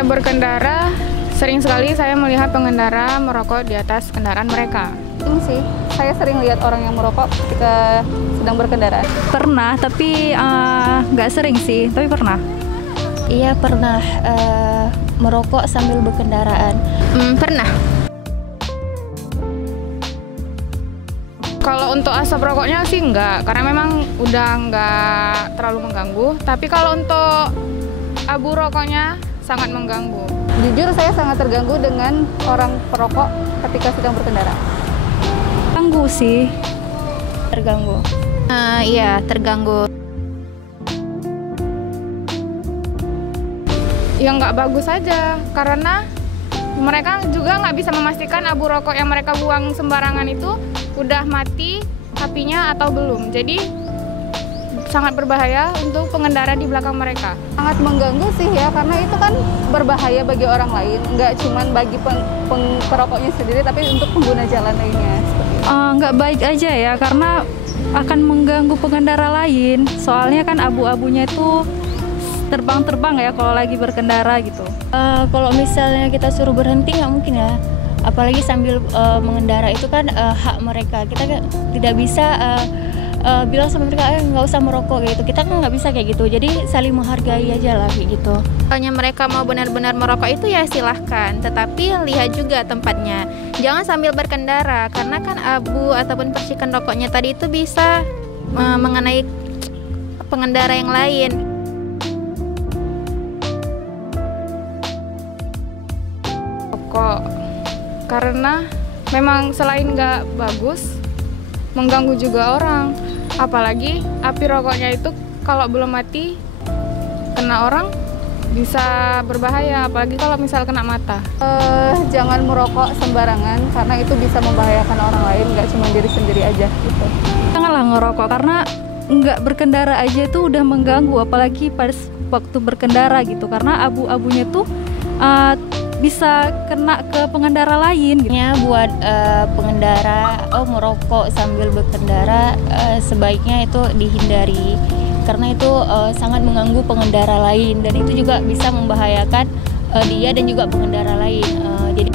saya berkendara, sering sekali saya melihat pengendara merokok di atas kendaraan mereka. Ini sih, saya sering lihat orang yang merokok ketika sedang berkendara. Pernah, tapi nggak sering sih, tapi pernah. Iya pernah merokok sambil berkendaraan. Pernah. Kalau untuk asap rokoknya sih enggak, karena memang udah enggak terlalu mengganggu. Tapi kalau untuk abu rokoknya sangat mengganggu. Jujur saya sangat terganggu dengan orang perokok ketika sedang berkendara. Ganggu sih. Terganggu. Iya, terganggu. Yang nggak bagus aja, karena mereka juga nggak bisa memastikan abu rokok yang mereka buang sembarangan itu udah mati apinya atau belum. Jadi sangat berbahaya untuk pengendara di belakang mereka. Sangat mengganggu sih ya, karena itu kan berbahaya bagi orang lain, nggak cuma bagi perokoknya sendiri, tapi untuk pengguna jalan lainnya. Nggak baik aja ya, karena akan mengganggu pengendara lain. Soalnya kan abu-abunya itu terbang-terbang ya kalau lagi berkendara gitu. Kalau misalnya kita suruh berhenti nggak mungkin ya, apalagi sambil mengendara itu kan hak mereka. Kita tidak bisa bilang sama mereka nggak usah merokok gitu. Kita kan nggak bisa kayak gitu. Jadi saling menghargai aja lah kayak gitu. Kalau mereka mau benar-benar merokok itu ya silahkan, tetapi lihat juga tempatnya. Jangan sambil berkendara, karena kan abu ataupun percikan rokoknya tadi itu bisa mengenai pengendara yang lain. Rokok, karena memang selain nggak bagus, mengganggu juga orang. Apalagi api rokoknya itu kalau belum mati, kena orang bisa berbahaya, apalagi kalau misal kena mata. Jangan merokok sembarangan, karena itu bisa membahayakan orang lain, nggak cuma diri sendiri aja gitu. Janganlah ngerokok, karena nggak berkendara aja itu udah mengganggu, apalagi pas waktu berkendara gitu, karena abu-abunya tuh bisa kena ke pengendara lain gitu. Buat pengendara merokok sambil berkendara sebaiknya itu dihindari, karena itu sangat mengganggu pengendara lain dan itu juga bisa membahayakan dia dan juga pengendara lain. Jadi